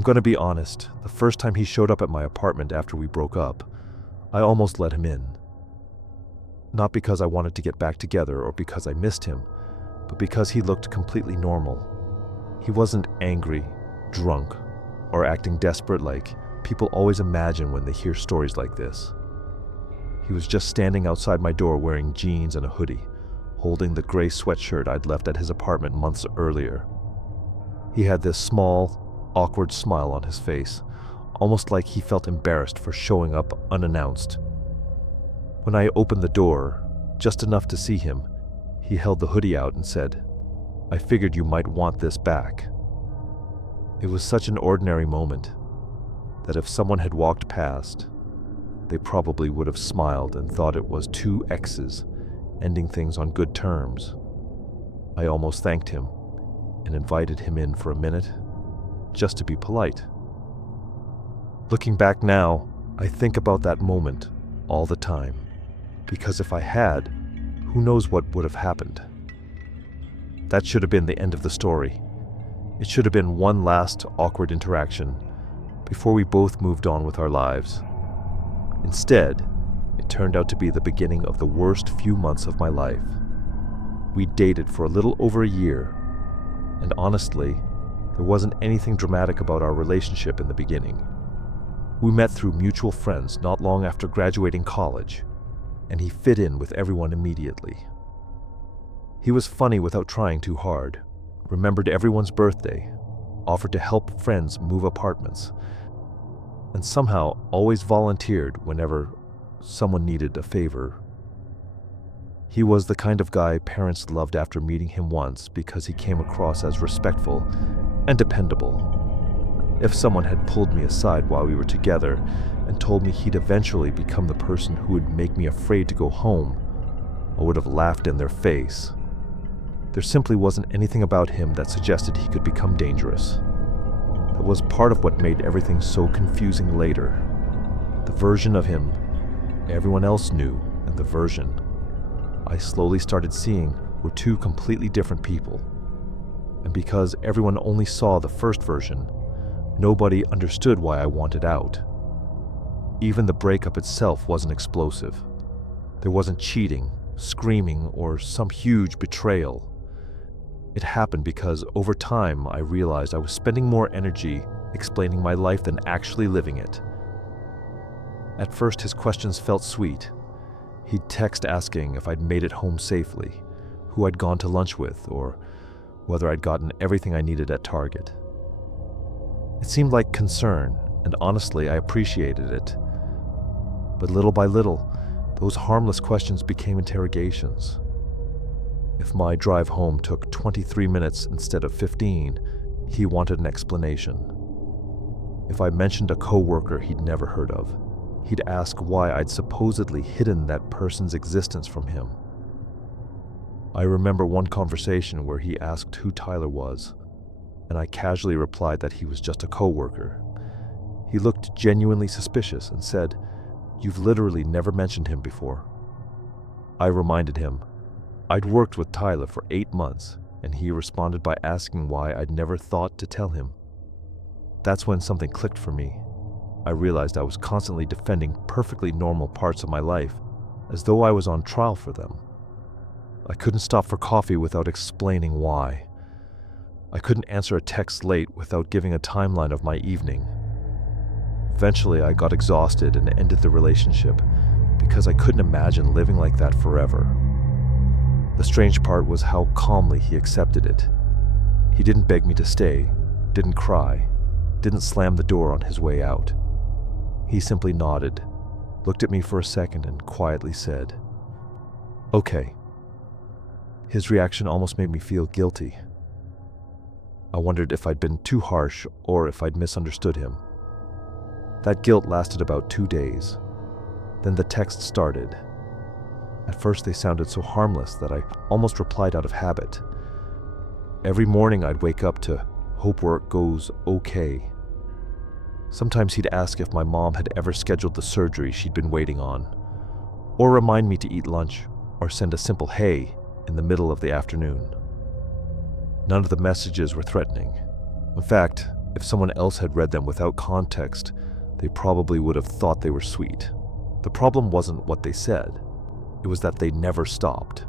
I'm gonna be honest, the first time he showed up at my apartment after we broke up, I almost let him in. Not because I wanted to get back together or because I missed him, but because he looked completely normal. He wasn't angry, drunk, or acting desperate like people always imagine when they hear stories like this. He was just standing outside my door wearing jeans and a hoodie, holding the gray sweatshirt I'd left at his apartment months earlier. He had this small, awkward smile on his face, almost like he felt embarrassed for showing up unannounced. When I opened the door, just enough to see him, he held the hoodie out and said, "I figured you might want this back." It was such an ordinary moment that if someone had walked past, they probably would have smiled and thought it was two exes ending things on good terms. I almost thanked him and invited him in for a minute, just to be polite. Looking back now, I think about that moment all the time, because if I had, who knows what would have happened. That should have been the end of the story. It should have been one last awkward interaction before we both moved on with our lives. Instead, it turned out to be the beginning of the worst few months of my life. We dated for a little over a year, and honestly, there wasn't anything dramatic about our relationship in the beginning. We met through mutual friends not long after graduating college, and he fit in with everyone immediately. He was funny without trying too hard, remembered everyone's birthday, offered to help friends move apartments, and somehow always volunteered whenever someone needed a favor. He was the kind of guy parents loved after meeting him once because he came across as respectful and dependable. If someone had pulled me aside while we were together and told me he'd eventually become the person who would make me afraid to go home, I would have laughed in their face. There simply wasn't anything about him that suggested he could become dangerous. That was part of what made everything so confusing later. The version of him everyone else knew and the version I slowly started seeing were two completely different people. And because everyone only saw the first version, nobody understood why I wanted out. Even the breakup itself wasn't explosive. There wasn't cheating, screaming, or some huge betrayal. It happened because over time I realized I was spending more energy explaining my life than actually living it. At first his questions felt sweet. He'd text asking if I'd made it home safely, who I'd gone to lunch with, or whether I'd gotten everything I needed at Target. It seemed like concern, and honestly I appreciated it. But little by little, those harmless questions became interrogations. If my drive home took 23 minutes instead of 15, he wanted an explanation. If I mentioned a coworker he'd never heard of, he'd ask why I'd supposedly hidden that person's existence from him. I remember one conversation where he asked who Tyler was, and I casually replied that he was just a coworker. He looked genuinely suspicious and said, "You've literally never mentioned him before." I reminded him I'd worked with Tyler for 8 months, and he responded by asking why I'd never thought to tell him. That's when something clicked for me. I realized I was constantly defending perfectly normal parts of my life, as though I was on trial for them. I couldn't stop for coffee without explaining why. I couldn't answer a text late without giving a timeline of my evening. Eventually, I got exhausted and ended the relationship because I couldn't imagine living like that forever. The strange part was how calmly he accepted it. He didn't beg me to stay, didn't cry, didn't slam the door on his way out. He simply nodded, looked at me for a second, and quietly said, "Okay." His reaction almost made me feel guilty. I wondered if I'd been too harsh or if I'd misunderstood him. That guilt lasted about 2 days. Then the texts started. At first they sounded so harmless that I almost replied out of habit. Every morning I'd wake up to "Hope work goes okay." Sometimes he'd ask if my mom had ever scheduled the surgery she'd been waiting on, or remind me to eat lunch, or send a simple "hey" in the middle of the afternoon. None of the messages were threatening. In fact, If someone else had read them without context, they probably would have thought they were sweet. The problem wasn't what they said, it was that they never stopped.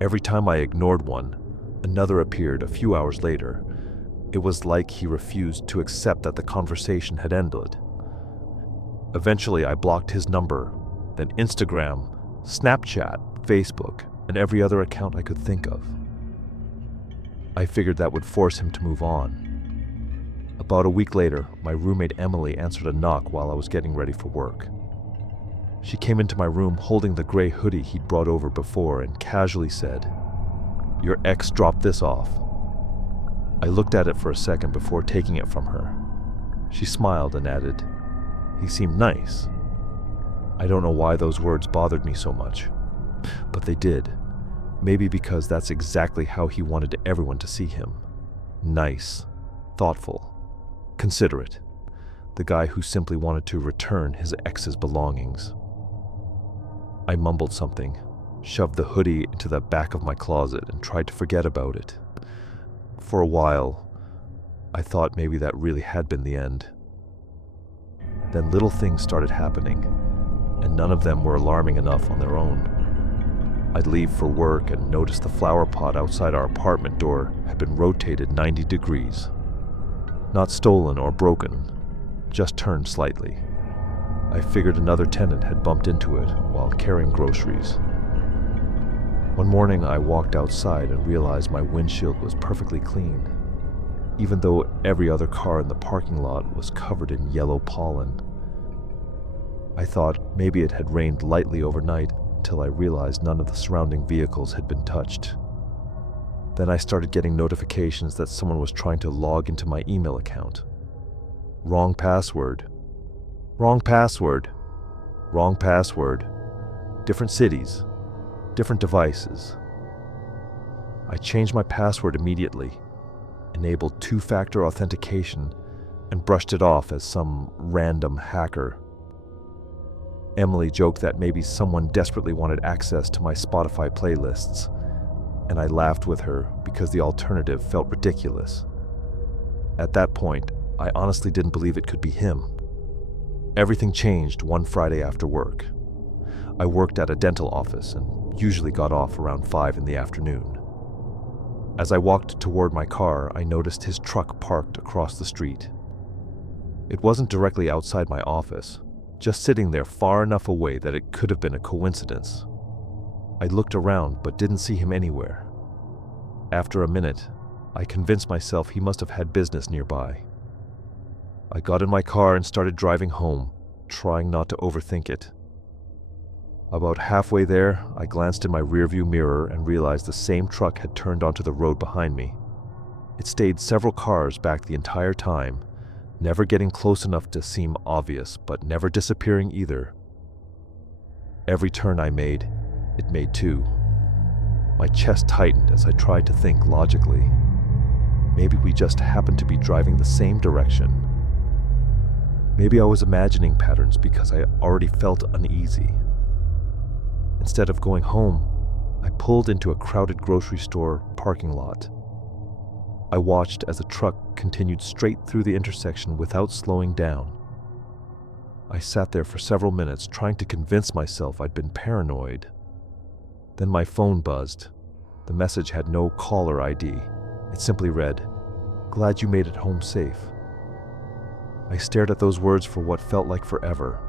Every time I ignored one, another appeared a few hours later. It was like he refused to accept that the conversation had ended. Eventually, I blocked his number, then Instagram, Snapchat, Facebook, and every other account I could think of. I figured that would force him to move on. About a week later, my roommate Emily answered a knock while I was getting ready for work. She came into my room holding the gray hoodie he'd brought over before and casually said, "Your ex dropped this off." I looked at it for a second before taking it from her. She smiled and added, "He seemed nice." I don't know why those words bothered me so much, but they did. Maybe because that's exactly how he wanted everyone to see him. Nice, thoughtful, considerate. The guy who simply wanted to return his ex's belongings. I mumbled something, shoved the hoodie into the back of my closet, and tried to forget about it. For a while, I thought maybe that really had been the end. Then little things started happening, and none of them were alarming enough on their own. I'd leave for work and notice the flower pot outside our apartment door had been rotated 90 degrees. Not stolen or broken, just turned slightly. I figured another tenant had bumped into it while carrying groceries. One morning I walked outside and realized my windshield was perfectly clean, even though every other car in the parking lot was covered in yellow pollen. I thought maybe it had rained lightly overnight until I realized none of the surrounding vehicles had been touched. Then I started getting notifications that someone was trying to log into my email account. Wrong password. Wrong password. Wrong password. Different cities. Different devices. I changed my password immediately, enabled two-factor authentication, and brushed it off as some random hacker. Emily joked that maybe someone desperately wanted access to my Spotify playlists, and I laughed with her because the alternative felt ridiculous. At that point, I honestly didn't believe it could be him. Everything changed one Friday after work. I worked at a dental office and usually got off around 5 in the afternoon. As I walked toward my car, I noticed his truck parked across the street. It wasn't directly outside my office, just sitting there far enough away that it could have been a coincidence. I looked around but didn't see him anywhere. After a minute, I convinced myself he must have had business nearby. I got in my car and started driving home, trying not to overthink it. About halfway there, I glanced in my rearview mirror and realized the same truck had turned onto the road behind me. It stayed several cars back the entire time, never getting close enough to seem obvious, but never disappearing either. Every turn I made, it made too. My chest tightened as I tried to think logically. Maybe we just happened to be driving the same direction. Maybe I was imagining patterns because I already felt uneasy. Instead of going home, I pulled into a crowded grocery store parking lot. I watched as the truck continued straight through the intersection without slowing down. I sat there for several minutes trying to convince myself I'd been paranoid. Then my phone buzzed. The message had no caller ID. It simply read, "Glad you made it home safe." I stared at those words for what felt like forever.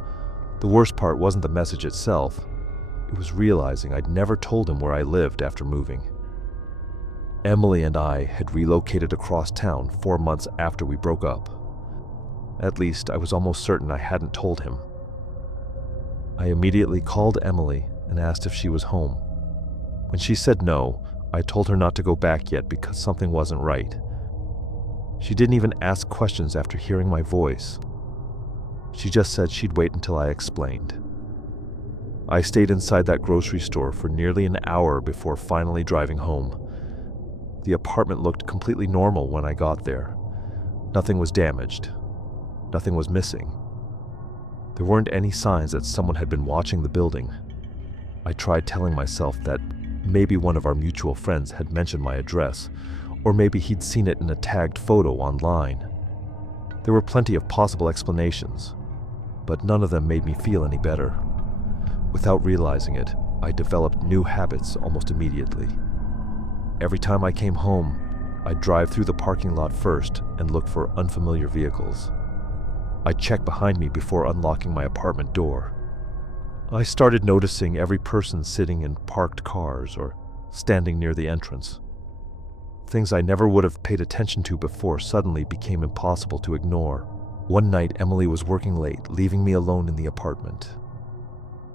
The worst part wasn't the message itself. It was realizing I'd never told him where I lived after moving. Emily and I had relocated across town 4 months after we broke up. At least, I was almost certain I hadn't told him. I immediately called Emily and asked if she was home. When she said no, I told her not to go back yet because something wasn't right. She didn't even ask questions after hearing my voice. She just said she'd wait until I explained. I stayed inside that grocery store for nearly an hour before finally driving home. The apartment looked completely normal when I got there. Nothing was damaged. Nothing was missing. There weren't any signs that someone had been watching the building. I tried telling myself that maybe one of our mutual friends had mentioned my address, Or maybe he'd seen it in a tagged photo online. There were plenty of possible explanations, but none of them made me feel any better. Without realizing it, I developed new habits almost immediately. Every time I came home, I'd drive through the parking lot first and look for unfamiliar vehicles. I'd check behind me before unlocking my apartment door. I started noticing every person sitting in parked cars or standing near the entrance. Things I never would have paid attention to before suddenly became impossible to ignore. One night, Emily was working late, leaving me alone in the apartment.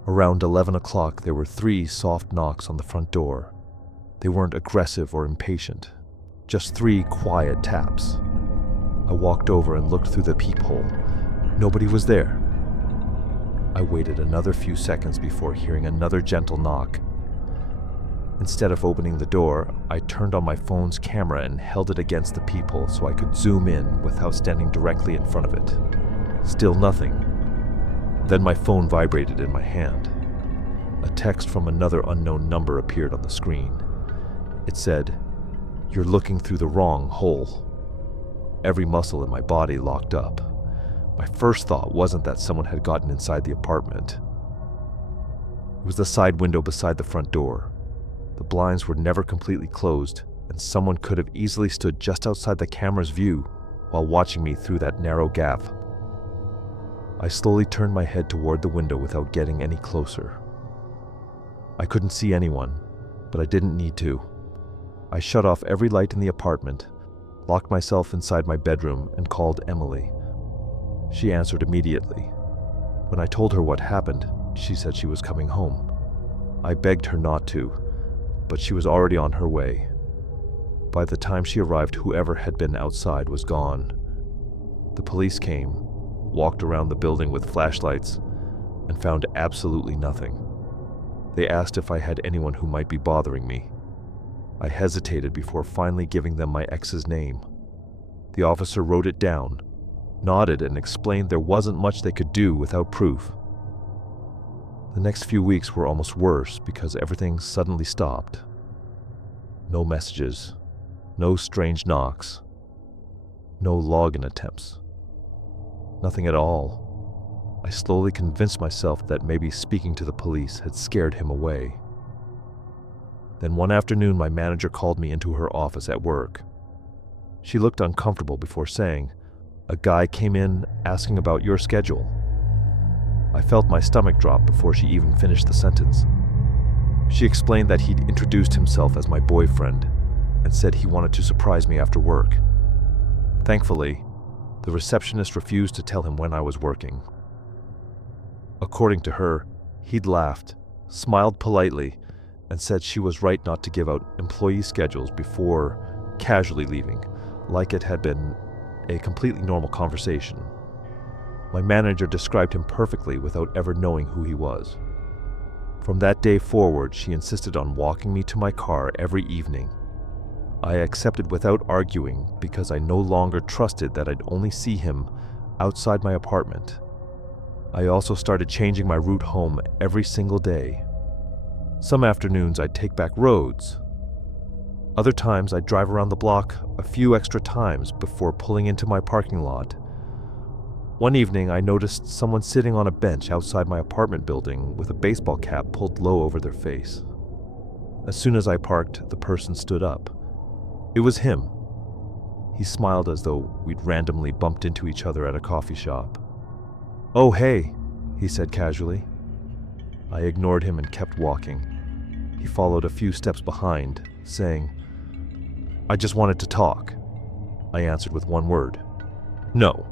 Around 11 o'clock, there were 3 soft knocks on the front door. They weren't aggressive or impatient, just 3 quiet taps. I walked over and looked through the peephole. Nobody was there. I waited another few seconds before hearing another gentle knock. Instead of opening the door, I turned on my phone's camera and held it against the peephole so I could zoom in without standing directly in front of it. Still nothing. Then my phone vibrated in my hand. A text from another unknown number appeared on the screen. It said, "You're looking through the wrong hole." Every muscle in my body locked up. My first thought wasn't that someone had gotten inside the apartment. It was the side window beside the front door. The blinds were never completely closed, and someone could have easily stood just outside the camera's view while watching me through that narrow gap. I slowly turned my head toward the window without getting any closer. I couldn't see anyone, but I didn't need to. I shut off every light in the apartment, locked myself inside my bedroom, and called Emily. She answered immediately. When I told her what happened, she said she was coming home. I begged her not to, but she was already on her way. By the time she arrived, whoever had been outside was gone. The police came, walked around the building with flashlights, and found absolutely nothing. They asked if I had anyone who might be bothering me. I hesitated before finally giving them my ex's name. The officer wrote it down, nodded, and explained there wasn't much they could do without proof. The next few weeks were almost worse because everything suddenly stopped. No messages, no strange knocks, no login attempts. Nothing at all. I slowly convinced myself that maybe speaking to the police had scared him away. Then one afternoon, my manager called me into her office at work. She looked uncomfortable before saying, "A guy came in asking about your schedule." I felt my stomach drop before she even finished the sentence. She explained that he'd introduced himself as my boyfriend and said he wanted to surprise me after work. Thankfully, the receptionist refused to tell him when I was working. According to her, he'd laughed, smiled politely, and said she was right not to give out employee schedules before casually leaving, like it had been a completely normal conversation. My manager described him perfectly without ever knowing who he was. From that day forward, she insisted on walking me to my car every evening. I accepted without arguing because I no longer trusted that I'd only see him outside my apartment. I also started changing my route home every single day. Some afternoons I'd take back roads. Other times I'd drive around the block a few extra times before pulling into my parking lot. One evening I noticed someone sitting on a bench outside my apartment building with a baseball cap pulled low over their face. As soon as I parked, the person stood up. It was him. He smiled as though we'd randomly bumped into each other at a coffee shop. "Oh, hey," he said casually. I ignored him and kept walking. He followed a few steps behind, saying, "I just wanted to talk." I answered with one word, "No."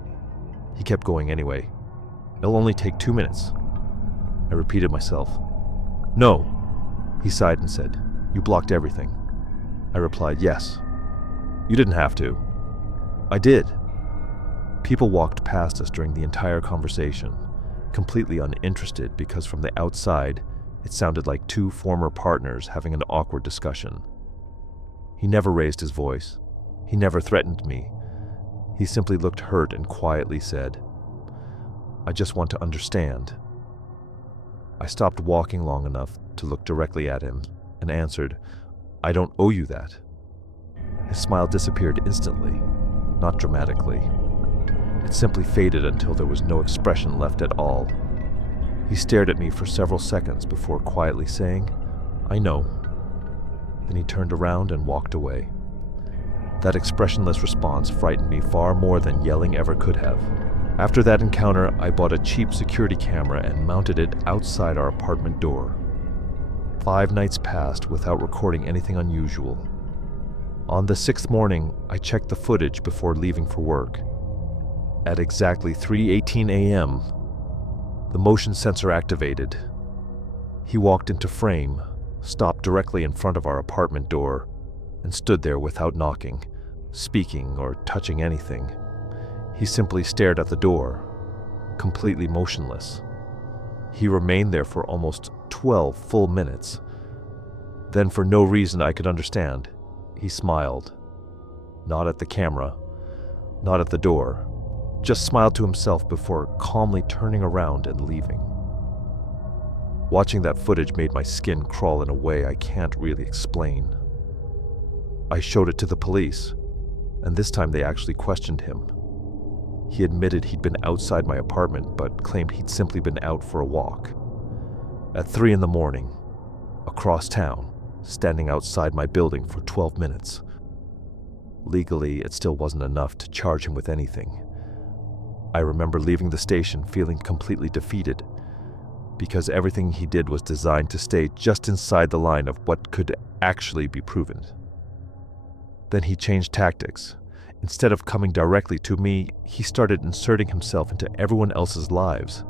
He kept going anyway. "It'll only take 2 minutes." I repeated myself. "No." He sighed and said, "You blocked everything." I replied, "Yes." "You didn't have to." "I did." People walked past us during the entire conversation, completely uninterested because from the outside, it sounded like 2 former partners having an awkward discussion. He never raised his voice. He never threatened me. He simply looked hurt and quietly said, "I just want to understand." I stopped walking long enough to look directly at him and answered, "I don't owe you that." His smile disappeared instantly, not dramatically. It simply faded until there was no expression left at all. He stared at me for several seconds before quietly saying, "I know." Then he turned around and walked away. That expressionless response frightened me far more than yelling ever could have. After that encounter, I bought a cheap security camera and mounted it outside our apartment door. 5 nights passed without recording anything unusual. On the 6th morning, I checked the footage before leaving for work. At exactly 3:18 a.m., the motion sensor activated. He walked into frame, stopped directly in front of our apartment door, and stood there without knocking, speaking, or touching anything. He simply stared at the door, completely motionless. He remained there for almost 12 full minutes. Then, for no reason I could understand, he smiled. Not at the camera, not at the door, just smiled to himself before calmly turning around and leaving. Watching that footage made my skin crawl in a way I can't really explain. I showed it to the police, and this time they actually questioned him. He admitted he'd been outside my apartment, but claimed he'd simply been out for a walk. At 3 a.m, across town, standing outside my building for 12 minutes. Legally, it still wasn't enough to charge him with anything. I remember leaving the station feeling completely defeated, because everything he did was designed to stay just inside the line of what could actually be proven. Then he changed tactics. Instead of coming directly to me, he started inserting himself into everyone else's lives.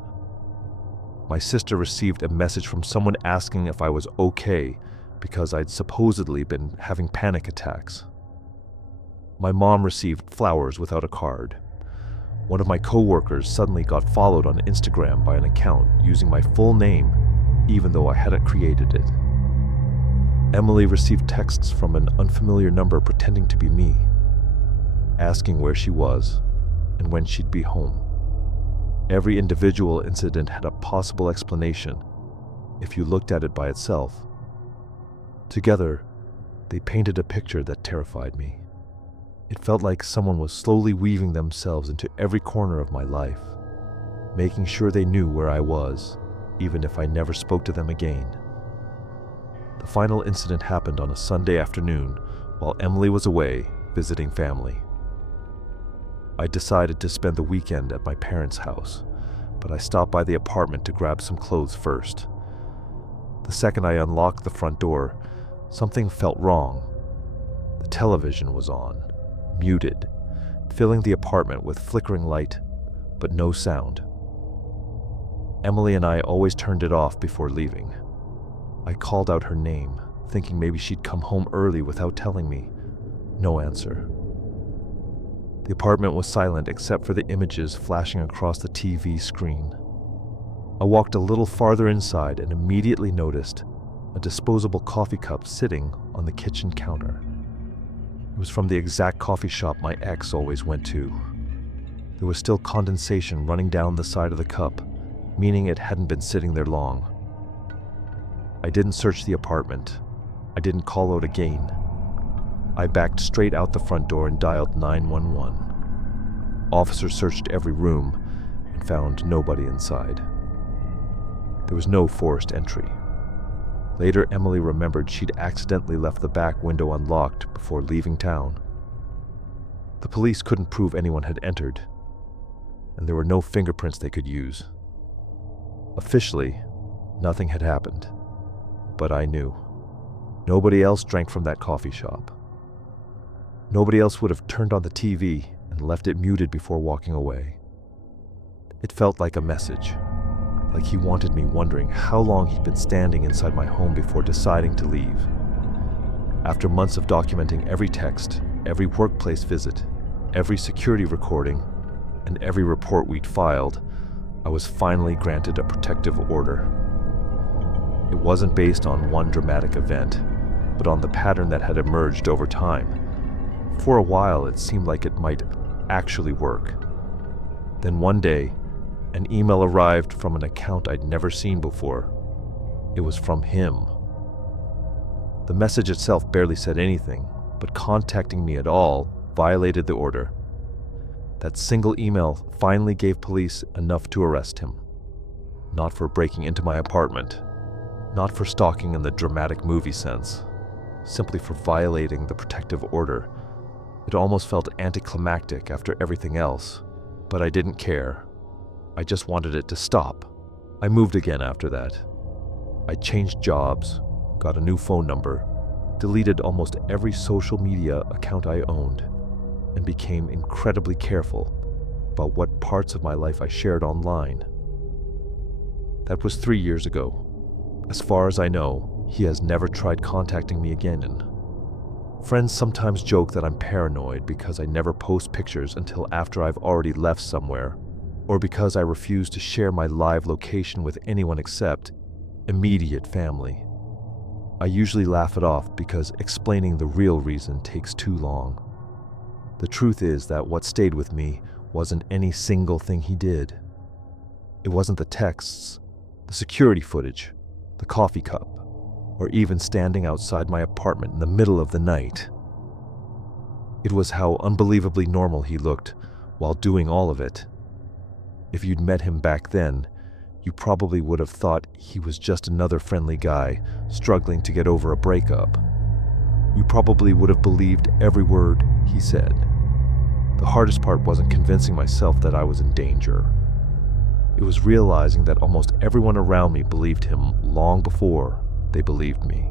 My sister received a message from someone asking if I was okay because I'd supposedly been having panic attacks. My mom received flowers without a card. One of my coworkers suddenly got followed on Instagram by an account using my full name, even though I hadn't created it. Emily received texts from an unfamiliar number pretending to be me, asking where she was and when she'd be home. Every individual incident had a possible explanation if you looked at it by itself. Together, they painted a picture that terrified me. It felt like someone was slowly weaving themselves into every corner of my life, making sure they knew where I was, even if I never spoke to them again. The final incident happened on a Sunday afternoon while Emily was away visiting family. I decided to spend the weekend at my parents' house, but I stopped by the apartment to grab some clothes first. The second I unlocked the front door, something felt wrong. The television was on, muted, filling the apartment with flickering light, but no sound. Emily and I always turned it off before leaving. I called out her name, thinking maybe she'd come home early without telling me. No answer. The apartment was silent except for the images flashing across the TV screen. I walked a little farther inside and immediately noticed a disposable coffee cup sitting on the kitchen counter. It was from the exact coffee shop my ex always went to. There was still condensation running down the side of the cup, meaning it hadn't been sitting there long. I didn't search the apartment. I didn't call out again. I backed straight out the front door and dialed 911. Officers searched every room and found nobody inside. There was no forced entry. Later, Emily remembered she'd accidentally left the back window unlocked before leaving town. The police couldn't prove anyone had entered, and there were no fingerprints they could use. Officially, nothing had happened, but I knew. Nobody else drank from that coffee shop. Nobody else would have turned on the TV and left it muted before walking away. It felt like a message, like he wanted me wondering how long he'd been standing inside my home before deciding to leave. After months of documenting every text, every workplace visit, every security recording, and every report we'd filed, I was finally granted a protective order. It wasn't based on one dramatic event, but on the pattern that had emerged over time. For a while, it seemed like it might actually work. Then one day, an email arrived from an account I'd never seen before. It was from him. The message itself barely said anything, but contacting me at all violated the order. That single email finally gave police enough to arrest him. Not for breaking into my apartment, not for stalking in the dramatic movie sense, simply for violating the protective order. It almost felt anticlimactic after everything else, but I didn't care. I just wanted it to stop. I moved again after that. I changed jobs, got a new phone number, deleted almost every social media account I owned, and became incredibly careful about what parts of my life I shared online. That was 3 years ago. As far as I know, he has never tried contacting me again. And friends sometimes joke that I'm paranoid because I never post pictures until after I've already left somewhere, or because I refuse to share my live location with anyone except immediate family. I usually laugh it off because explaining the real reason takes too long. The truth is that what stayed with me wasn't any single thing he did. It wasn't the texts, the security footage, the coffee cup, or even standing outside my apartment in the middle of the night. It was how unbelievably normal he looked while doing all of it. If you'd met him back then, you probably would have thought he was just another friendly guy struggling to get over a breakup. You probably would have believed every word he said. The hardest part wasn't convincing myself that I was in danger. It was realizing that almost everyone around me believed him long before they believed me.